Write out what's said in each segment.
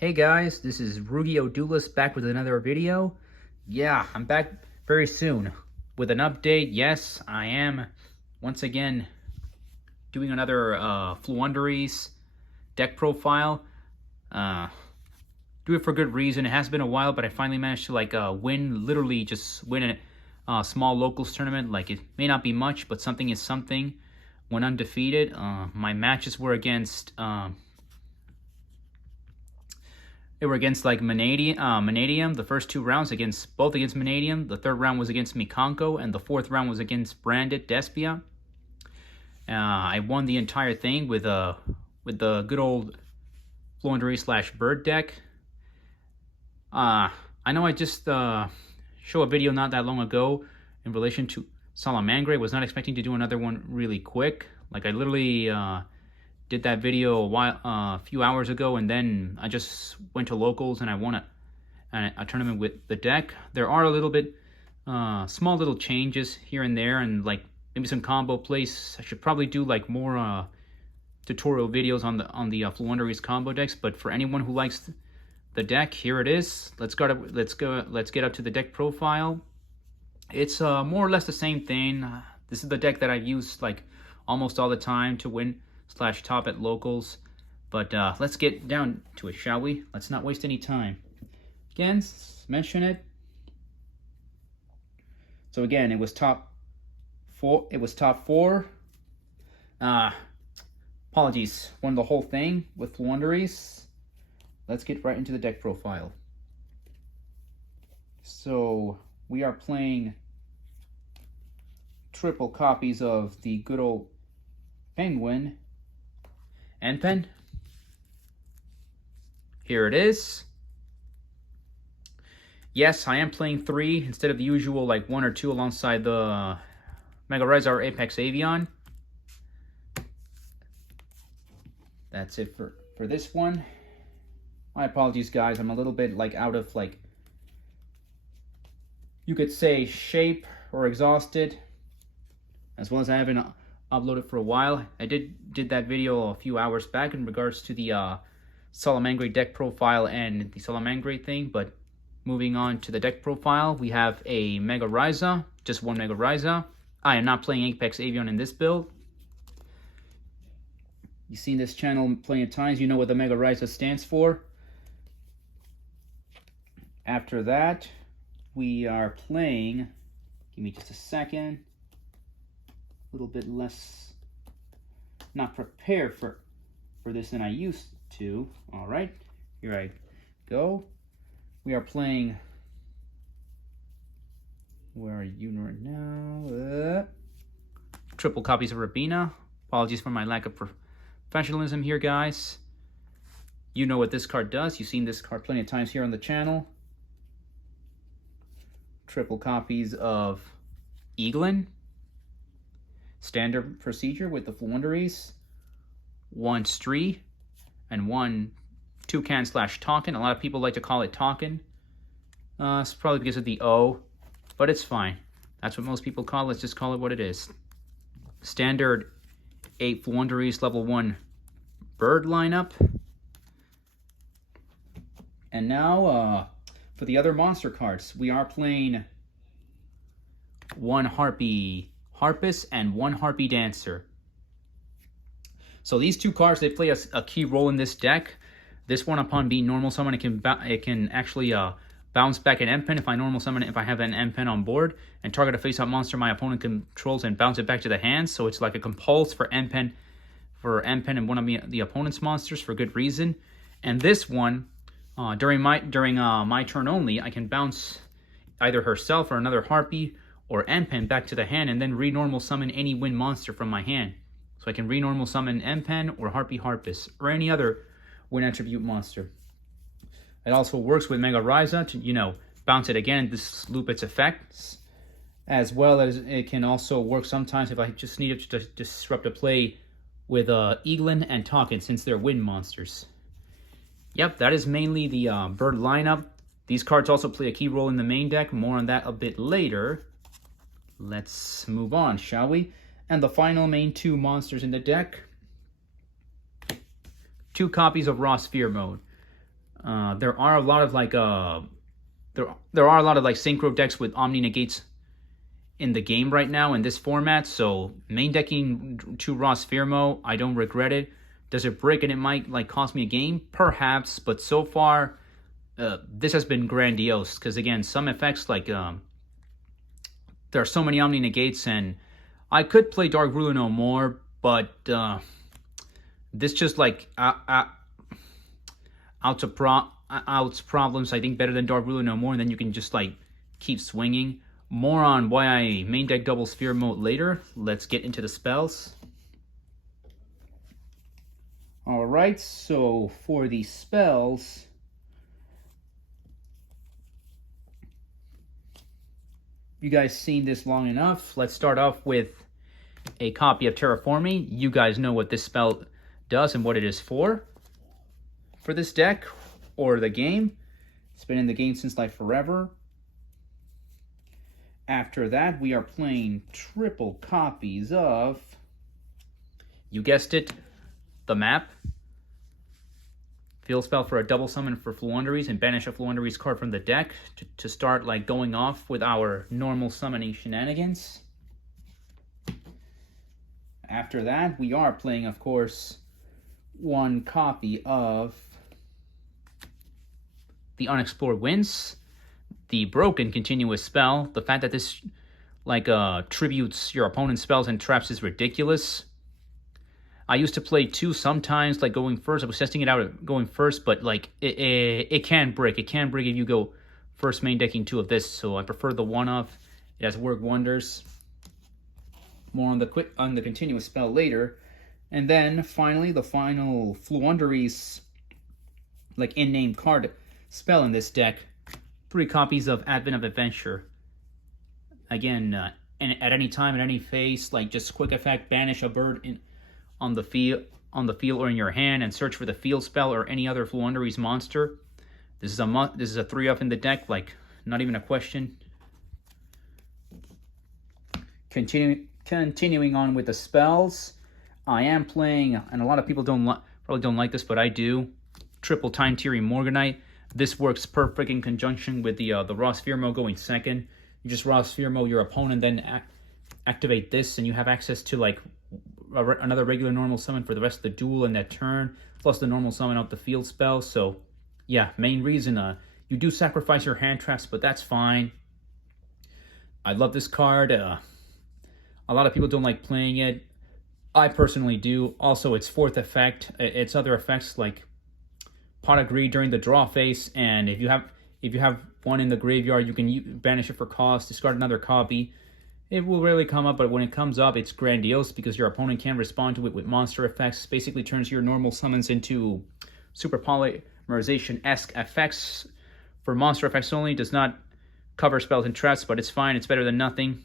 Hey guys, this is Rugi Odulis back with another video. Yeah, I'm back very soon with an update. Yes, I am once again doing another Floowandereeze deck profile. Do it for good reason. It has been a while, but I finally managed to literally just win a small locals tournament. Like, it may not be much, but something is something. Went undefeated. My matches were against like Manadium. The first two rounds both against Manadium. The third round was against Mikanko, and the fourth round was against Branded Despia. I won the entire thing with the good old Floowandereeze / Bird deck. I know I just showed a video not that long ago in relation to Salamangre. Was not expecting to do another one really quick. Like, I literally did that video a few hours ago, and then I just went to locals and I won a tournament with the deck. There are a little bit small little changes here and there, and like maybe some combo plays. I should probably do like more tutorial videos on the Floowandereeze combo decks. But for anyone who likes the deck, here it is. Let's get up to the deck profile. It's more or less the same thing. This is the deck that I use like almost all the time to win / top at locals. But let's get down to it, shall we? Let's not waste any time. Again, mention it. So again, it was top four. Apologies, won the whole thing with Floowandereeze. Let's get right into the deck profile. So we are playing triple copies of the good old Penguin N-Pen. Here it is. Yes, I am playing 3 instead of the usual like 1 or 2 alongside the Mega Raiza Apex Avion. That's it for this one. My apologies, guys. I'm a little bit like out of like, you could say, shape or exhausted, as well as I haven't uploaded for a while. I did that video a few hours back in regards to the Salamangre deck profile and the Salamangre thing. But moving on to the deck profile, we have a Mega Raiza, just one Mega Raiza. I am not playing Apex Avion in this build. You've seen this channel plenty of times. You know what the Mega Raiza stands for. After that, we are playing, give me just a second, a little bit less, not prepared for this than I used to. All right, here I go. We are playing, where are you right now? Triple copies of Rabina. Apologies for my lack of professionalism here, guys. You know what this card does. You've seen this card plenty of times here on the channel. Triple copies of Eaglin. Standard procedure with the Floowandereeze. 1 Stree and 1 Toucan / Tonkin. A lot of people like to call it Tonkin. It's probably because of the O, but it's fine. That's what most people call it. Let's just call it what it is. Standard 8 Floowandereeze level 1 bird lineup. And now for the other monster cards, we are playing 1 Harpy Harpist and 1 Harpy Dancer. So these two cards, they play a key role in this deck. This one, upon being normal summon, it can actually bounce back an M-Pen if I normal summon it if I have an M-Pen on board, and target a face-up monster my opponent controls and bounce it back to the hand. So it's like a compulse for M-Pen and one of the opponent's monsters for good reason. And this one, during my turn only, I can bounce either herself or another Harpy or M-Pen back to the hand, and then re-normal summon any win monster from my hand. So I can re-normal summon M-Pen or Harpy Harpist or any other win attribute monster. It also works with Mega Raiza to, you know, bounce it again and just loop its effects. As well as it can also work sometimes if I just need it to disrupt a play with Eaglin and Tonkin, since they're win monsters. Yep, that is mainly the bird lineup. These cards also play a key role in the main deck. More on that a bit later. Let's move on, shall we? And the final main 2 monsters in the deck. 2 copies of Raw Sphere Mode. There are a lot of like there are a lot of like synchro decks with Omni Negates in the game right now in this format. So main decking 2 Ross Firmo, I don't regret it. Does it break and it might like cost me a game? Perhaps, but so far this has been grandiose, because again, some effects like there are so many Omni Negates, and I could play Dark Ruler no more, but this just like outs problems, I think, better than Dark Ruler no more, and then you can just like keep swinging. More on why I main deck double sphere mode later. Let's get into the spells. Alright, so for the spells, you guys seen this long enough. Let's start off with a copy of Terraforming. You guys know what this spell does and what it is for this deck or the game. It's been in the game since like forever. After that, we are playing triple copies of, you guessed it, the map. Field spell for a double summon for Floowandereeze and banish a Floowandereeze card from the deck to start like going off with our normal summoning shenanigans. After that, we are playing, of course, one copy of the Unexplored Winds, the broken continuous spell. The fact that this like tributes your opponent's spells and traps is ridiculous. I used to play 2 sometimes, like going first. I was testing it out going first, but like it can break. It can break if you go first main decking 2 of this. So I prefer the one-off. It has worked wonders. More on the continuous spell later. And then finally, the final Floowandereeze like in-name card spell in this deck. 3 copies of Advent of Adventure. Again, and at any time, at any phase, like just quick effect, banish a bird on the field or in your hand, and search for the field spell or any other Floowandereeze monster. This is a 3-up in the deck, like not even a question. Continuing on with the spells, I am playing, and a lot of people probably don't like this, but I do. Triple Time Teary Morganite. This works perfect in conjunction with the Ross Firmo going second. You just Ross Firmo your opponent, then activate this, and you have access to like another regular normal summon for the rest of the duel in that turn, plus the normal summon out the field spell. So yeah, main reason, you do sacrifice your hand traps, but that's fine. I love this card. A lot of people don't like playing it. I personally do. Also, its 4th effect, its other effects like Pot of Greed during the draw phase, and if you have one in the graveyard, you can banish it for cost, discard another copy. It will rarely come up, but when it comes up, it's grandiose because your opponent can respond to it with monster effects. Basically turns your normal summons into super polymerization-esque effects. For monster effects only, does not cover spells and traps, but it's fine. It's better than nothing.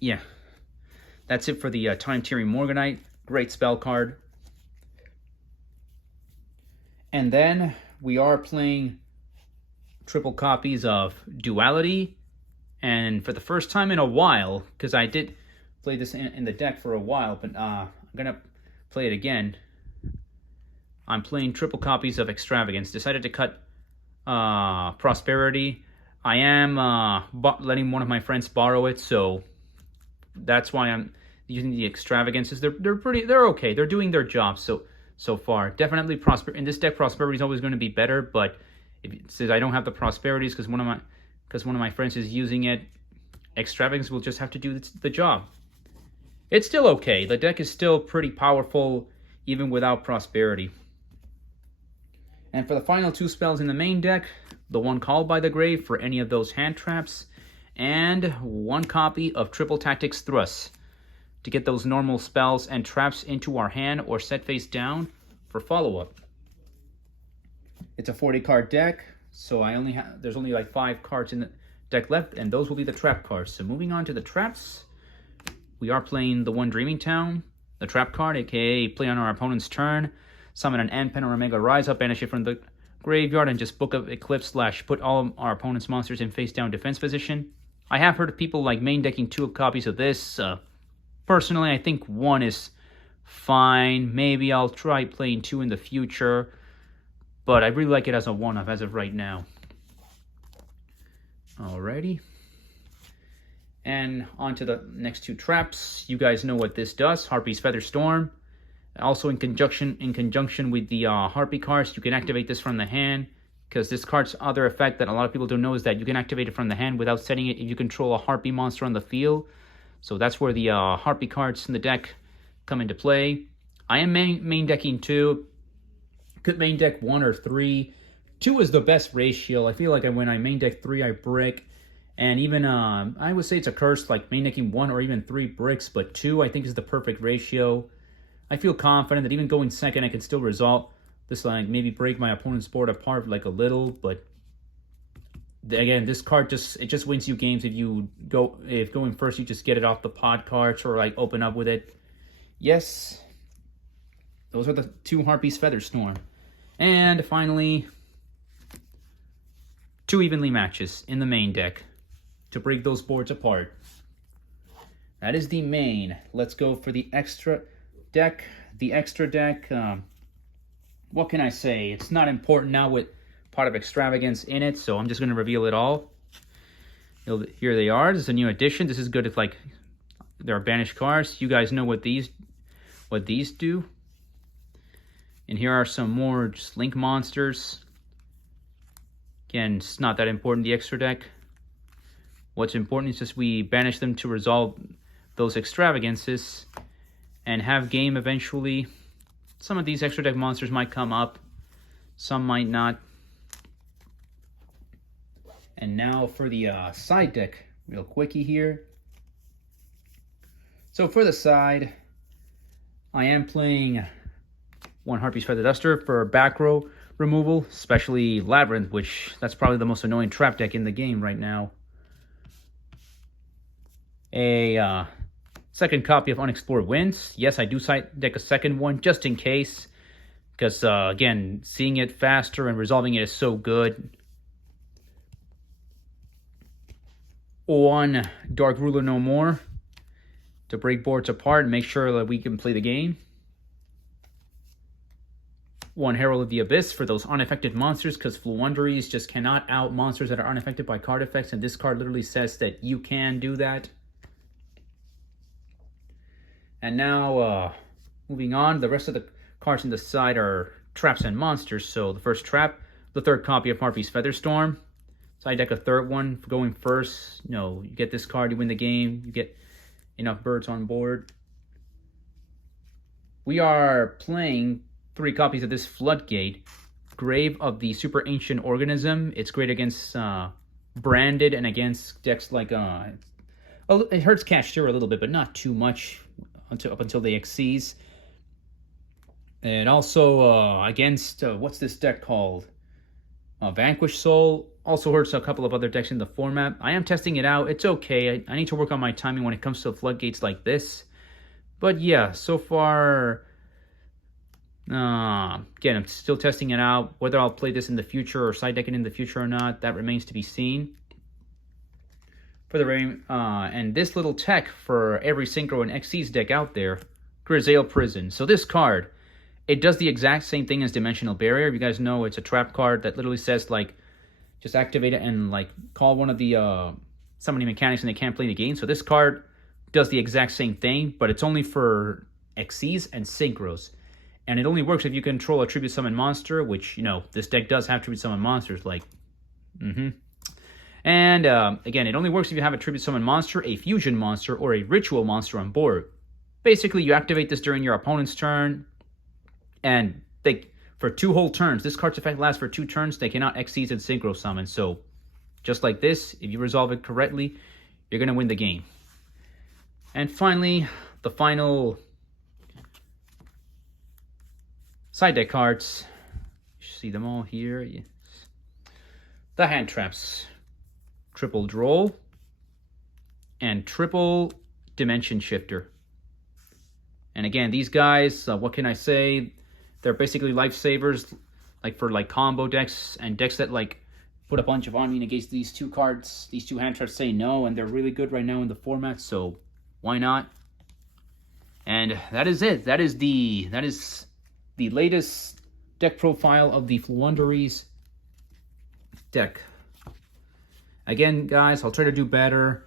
Yeah. That's it for the Time Teary Morganite. Great spell card. And then we are playing triple copies of Duality. And for the first time in a while, because I did play this in the deck for a while, but I'm going to play it again. I'm playing triple copies of Extravagance. Decided to cut Prosperity. I am letting one of my friends borrow it, so that's why I'm using the Extravagances. They're okay. They're doing their job so far. Definitely in this deck, Prosperity is always going to be better, but if it says I don't have the Prosperities because one of my friends is using it, Extravagance will just have to do the job. It's still okay. The deck is still pretty powerful even without Prosperity. And for the final 2 spells in the main deck, the one Called by the Grave for any of those hand traps, and 1 copy of Triple Tactics Thrust to get those normal spells and traps into our hand or set face down for follow-up. It's a 40-card deck, so there's only like 5 cards in the deck left, and those will be the trap cards. So moving on to the traps, we are playing the one Dreaming Town, the trap card, aka play on our opponent's turn, summon an End Pen or a Mega Rise Up, banish it from the graveyard, and just book of Eclipse / put all of our opponent's monsters in face down defense position. I have heard of people like main decking 2 copies of this. Personally, I think 1 is fine. Maybe I'll try playing 2 in the future. but I really like it as a one-off as of right now. Alrighty. And on to the next two traps. You guys know what this does. Harpy's Feather Storm. Also in conjunction with the Harpy cards, you can activate this from the hand. Because this card's other effect that a lot of people don't know is that you can activate it from the hand without setting it if you control a Harpy monster on the field. So that's where the Harpy cards in the deck come into play. I am main decking 2. Could main deck 1 or 3. 2 is the best ratio. I feel like when I main deck 3, I brick. And even, I would say it's a curse, like main decking 1 or even 3 bricks. But 2, I think, is the perfect ratio. I feel confident that even going second, I can still resolve this, like maybe break my opponent's board apart like a little. But again, this card just wins you games if going first you just get it off the pod cards or like open up with it. Yes, those are the 2 Harpy's Feather Storm. And finally, 2 evenly matches in the main deck to break those boards apart. That is the main. Let's go for the extra deck. The extra deck, what can I say? It's not important now with Pot of Extravagance in it, so I'm just going to reveal it all. Here they are. This is a new addition. This is good if like there are banished cards. You guys know what these do. And here are some more just link monsters. Again, it's not that important, the extra deck. What's important is just we banish them to resolve those extravagances and have game eventually. Some of these extra deck monsters might come up. Some might not. And now for the side deck, real quickie here. So for the side, I am playing 1 Harpy's Feather Duster for back row removal, especially Labyrinth, which that's probably the most annoying trap deck in the game right now. A second copy of Unexplored Winds. Yes, I do side deck a second one just in case, because again, seeing it faster and resolving it is so good. 1 Dark Ruler No More to break boards apart and make sure that we can play the game. 1 Herald of the Abyss for those unaffected monsters, because Floowandereeze just cannot out monsters that are unaffected by card effects, and this card literally says that you can do that. And now, moving on, the rest of the cards on the side are traps and monsters. So the first trap, the 3rd copy of Harpy's Feather Storm. Side deck a 3rd one for going first. You get this card, you win the game. You get enough birds on board. We are playing 3 copies of this Floodgate, Grave of the Super Ancient Organism. It's great against Branded and against decks like... it hurts Cashier a little bit, but not too much up until they Xyz. And also against... what's this deck called? Vanquish Soul. Also hurts a couple of other decks in the format. I am testing it out. It's okay. I need to work on my timing when it comes to Floodgates like this. But yeah, so far... again, I'm still testing it out. Whether I'll play this in the future or side deck it in the future or not, that remains to be seen. For the and this little tech for every Synchro and Xyz deck out there, Grisaille Prison. So this card, it does the exact same thing as Dimensional Barrier. You guys know it's a trap card that literally says like, just activate it and like call one of the summoning mechanics and they can't play the game. So this card does the exact same thing, but it's only for Xyz and Synchros. And it only works if you control a Tribute Summon monster, which, this deck does have Tribute Summon monsters, like, And, again, it only works if you have a Tribute Summon monster, a Fusion monster, or a Ritual monster on board. Basically, you activate this during your opponent's turn, and for 2 whole turns, this card's effect lasts for 2 turns, they cannot Xyz and Synchro Summon. So, just like this, if you resolve it correctly, you're going to win the game. And finally, the final... side deck cards. You see them all here. Yes. The hand traps. Triple Droll. And Triple Dimension Shifter. And again, these guys, what can I say? They're basically lifesavers, like for like combo decks and decks that like put a bunch of army against these 2 cards. These 2 hand traps say no, and they're really good right now in the format, so why not? And that is it. That is the latest deck profile of the Floowandereeze deck. Again, guys, I'll try to do better.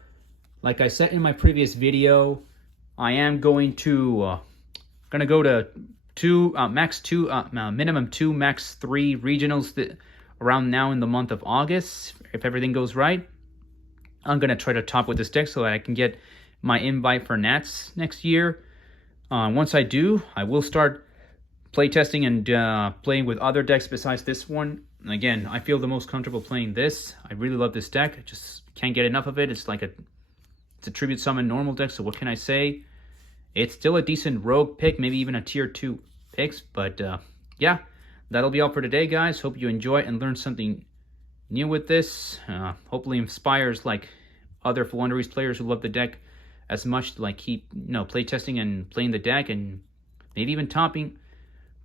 Like I said in my previous video, I am going to go to minimum 2, max 3 regionals around now in the month of August. If everything goes right, I'm going to try to top with this deck so that I can get my invite for Nats next year. Once I do, I will start playtesting and playing with other decks besides this one. Again, I feel the most comfortable playing this. I really love this deck. I just can't get enough of it. It's like it's a tribute summon normal deck, so what can I say? It's still a decent rogue pick, maybe even a tier 2 picks. But yeah, that'll be all for today, guys. Hope you enjoy and learn something new with this. Hopefully inspires like other Floowandereeze players who love the deck as much to like keep playtesting and playing the deck, and maybe even topping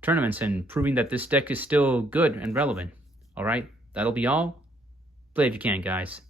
tournaments and proving that this deck is still good and relevant. All right, that'll be all. Play if you can, guys.